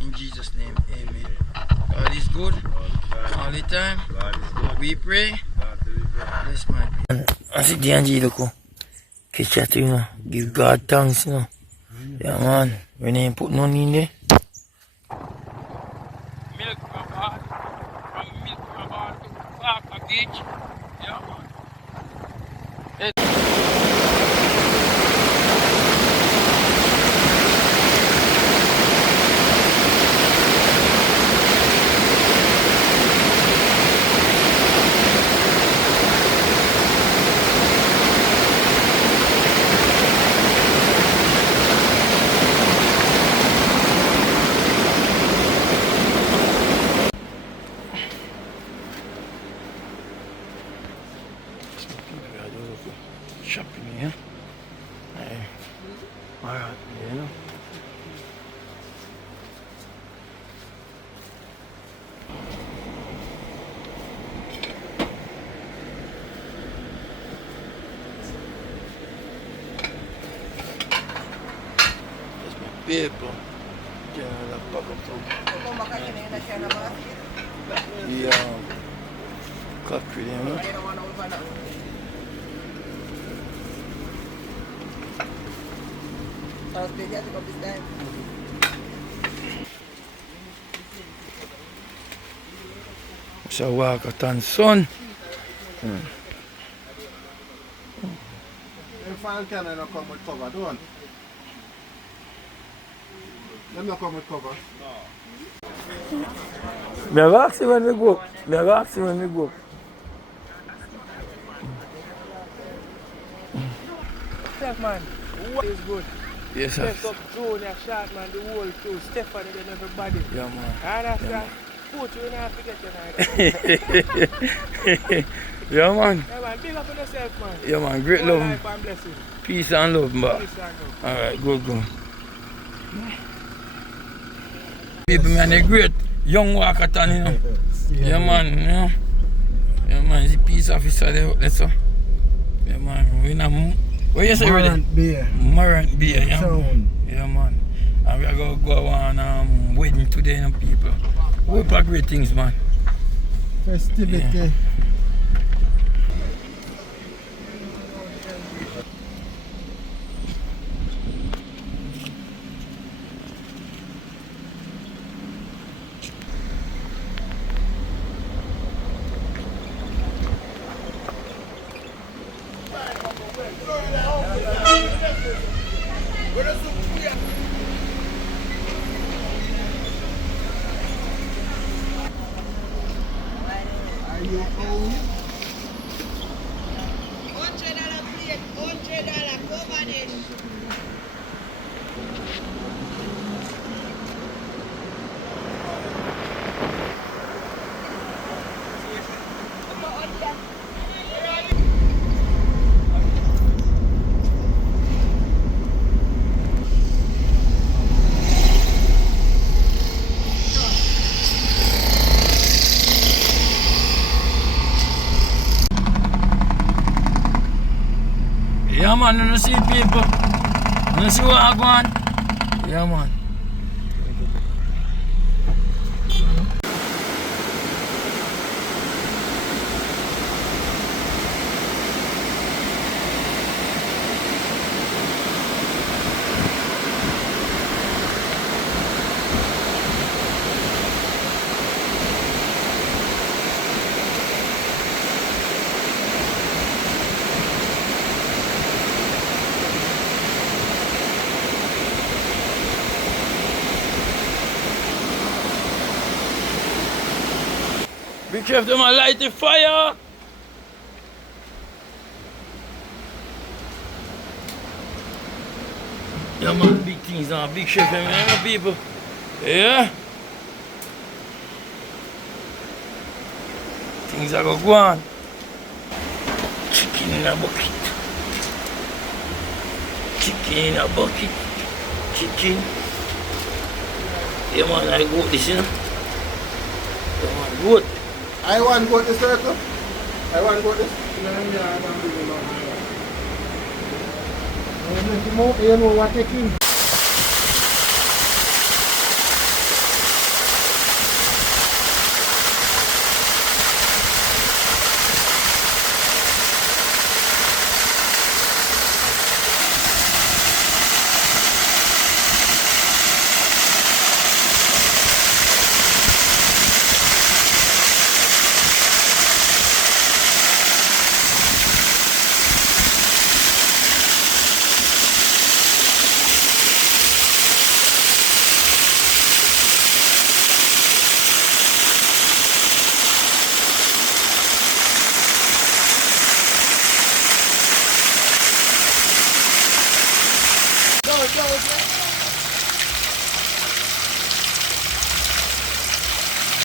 In Jesus' name, amen. God is good all the time. We pray. Bless my people. I see the angel go. Catch that, you know. Give God thanks, you know. Yeah, man. When they put none in there. Milk rubber. From milk rubber to Waakaton beach. Yeah, man. Shopping here. Alright, you know. That's my people. Yeah, that pack up some. Yeah. Coffee, you know. Sa Waakaton son. The fan can not come with cover, don't they? Not come with cover. Me ask you when we go. Me ask you when we go. Steph, man, what is good? Yes, sir. Step up Junior, shot, man, the whole crew, Stephanie, and everybody. Yeah, man. And after Yeah, put you in and forget you now. Yeah, man. Yeah, man, big up on yourself, man. Yeah, man. Great More love. life and blessing. Peace and love, man. Peace and love. Alright, good, good. People, man, they're great. Young Waakaton, you know. Yeah, man, you know. Yeah, man, he's a peace officer there, that's all. Yeah, man. We know. What you say, Marant Beer. Marant Beer, yeah. Town. Yeah, man. And we are going to go on wedding today, you know, people. Hope are great things, man. Festivity. Yeah. Are you home? $100 plate, $100, come on in. Yeah, man, you see people. You see what I want? Yeah, man. Be careful, man, light the fire! Yeah, man, big things now, big chef, man, people. Yeah? Things are going to go on. Chicken in a bucket. Chicken in a bucket. Chicken. Yeah, man, I got this, you know. Yeah, man, good. I want to go to the circle. I want to go to this. You know what taking?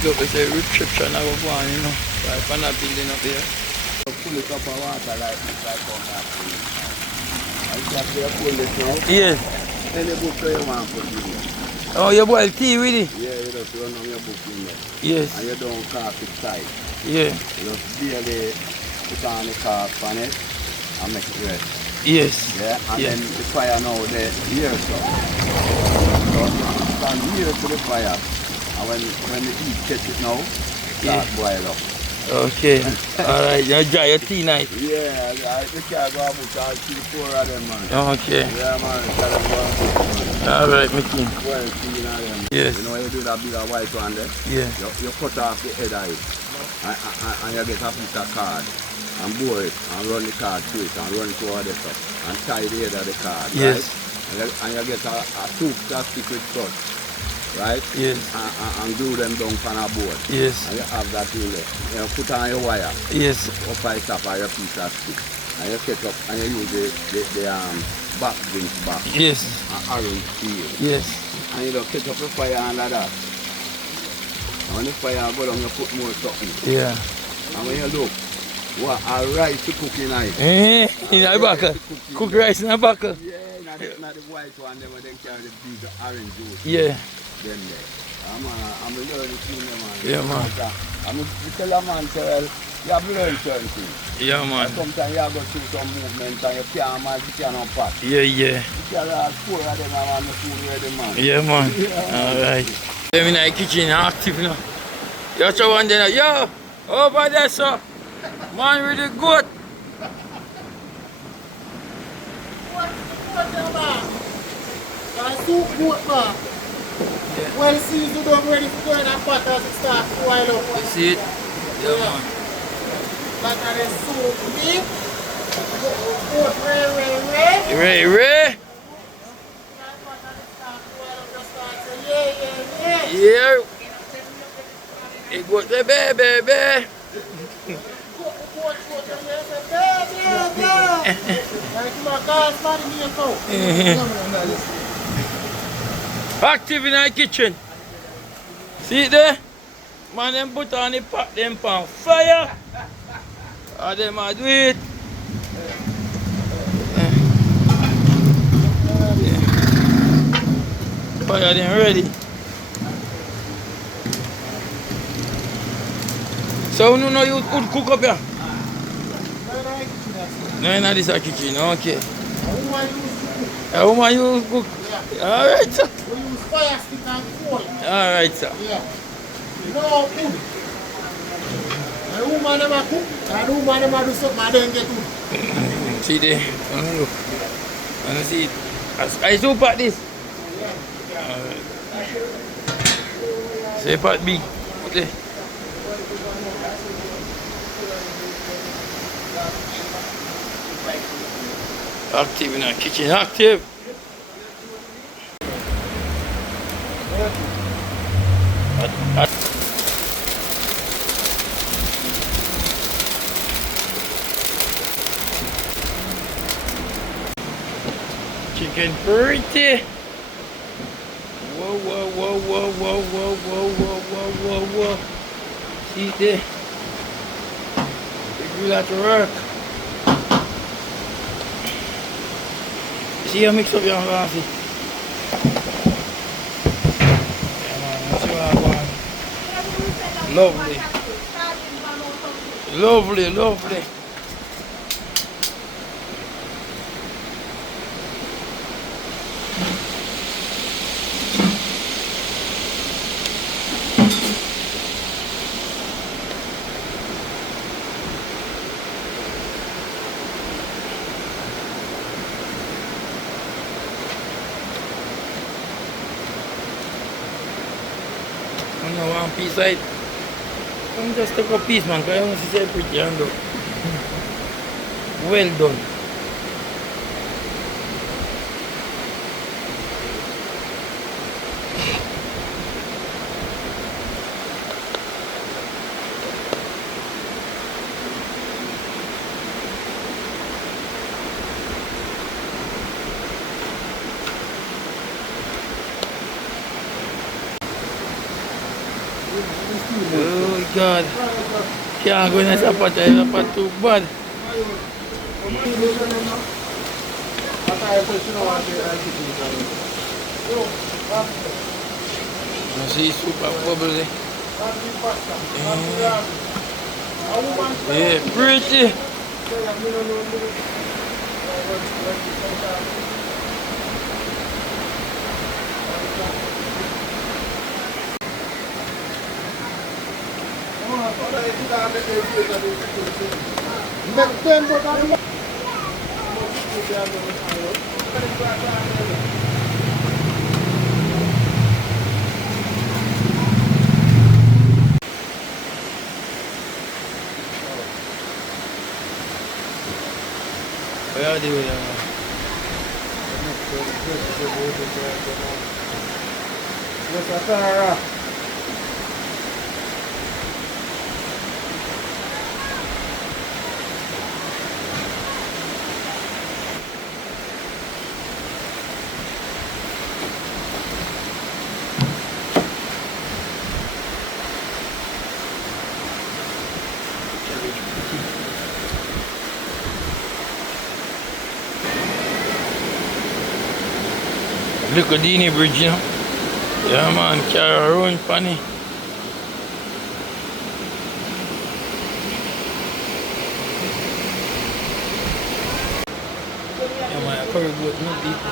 Go with the restriction I was one, you know. Like when I'm building up here. Pull it up of water like this, like on that. And you have to pull it now. Yes. Any book you want to put in there. Oh, you boil tea with it? Yeah, you just run on your book in there. Yes. And you don't carve it tight. Yeah. You just barely put on the carve on it and make it rest. Yes. Yeah, and then the fire now there here so. So stand here to the fire. And when the heat catch it now, start boil up. Okay. Alright, you dry your tea nice. Yeah, the car go about 3-4 of them, man. Okay. Yeah, man, tell them go and put it, man. Alright, my king. Well, clean of them. Yes. You know you do that big of white one there? Yeah. You cut off the head of it. And you get a piece of card. And bore it and run the card through it and run it over the top. And tie the head of the card. Yes. Right? And you get a tube that stick with cut. Right? Yes. And glue them down on a board. Yes. And you have that in there. You put on your wire. Yes. Up by top of your piece of stick. And you set up and you use the back drinks back. Yes. An orange peel. Yes. And you just set up the fire under that. And when the fire go down, you put more something. Yeah. And when you look, what a rice to cook in it. In a bucket. Cook rice in a bucket. Yeah, not the white one, them when they carry the big orange juice. Yeah. Them there. I'm learning things, man. Yeah, man. I'm tell a man, well, you have learned certain things. Yeah, man. Sometimes you have to through some movement and you can't man, you can't unpack. Yeah, yeah. You can't have 4 of them and the food ready, man. Yeah, man. Alright. Them in the kitchen active now. You throw one there. Yo! Over there, sir. Man with the goat. Soup goat, man. When season don't ready for going and pot as it starts to boil up. You see it? Yeah, man. That is soup meat. Goat ray. Ray. Yeah. It goes the baby. Active in the kitchen. See it there? Man, them put on the pot, them pan fire. And them a do it. Fire them ready. So you know you could cook up here? No, in this kitchen, okay. A woman use cook? Alright, sir. We use fire stick and coal. Alright, sir. Yeah. No food. The woman never cook, and the woman never do something and then get food. See there? Look. And see it. I still pat this. Alright. Say pat big. Okay. Active in our kitchen, active. Chicken pretty. Whoa. See it there? The grill at work. See you mix up your coffee. Lovely. One piece side. I'm just take a piece, man, because I want to see it pretty and look. Well done. Oh God. Can't go in a pot, the pot too bad. You see super bubbly. Yeah, pretty. What are you doing? Look at Dini Bridge, you know? Yeah, man, carry around, funny. Yeah, man, I curry boat, no people.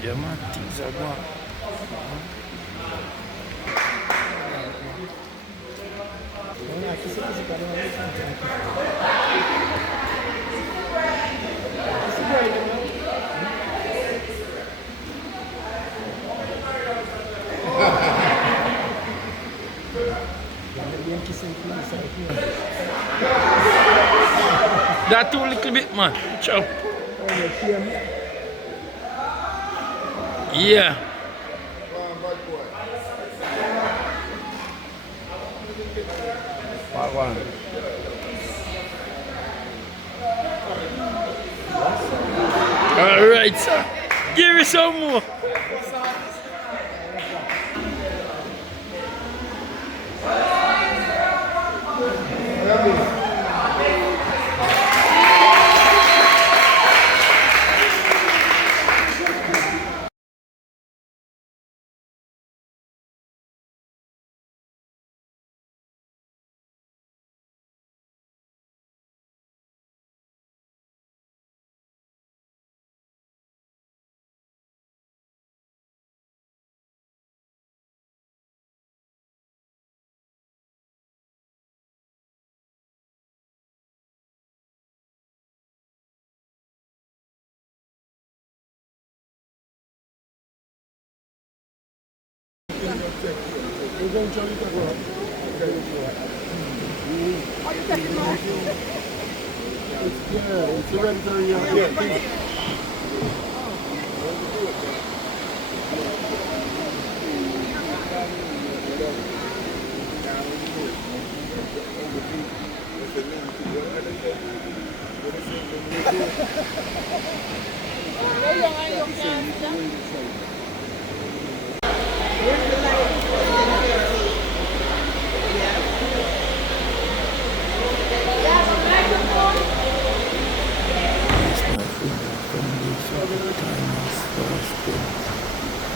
Yeah, man, things are going. That too little bit, man. Chop. Yeah. Part one. All right, sir. Give me some more. Eventually take one. Are you taking more? Yeah, it's hereditary.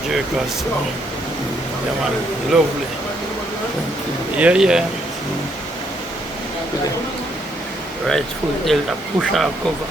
Jerk us. Yeah, man. Lovely. Yeah, yeah. Right foot delta push our cover.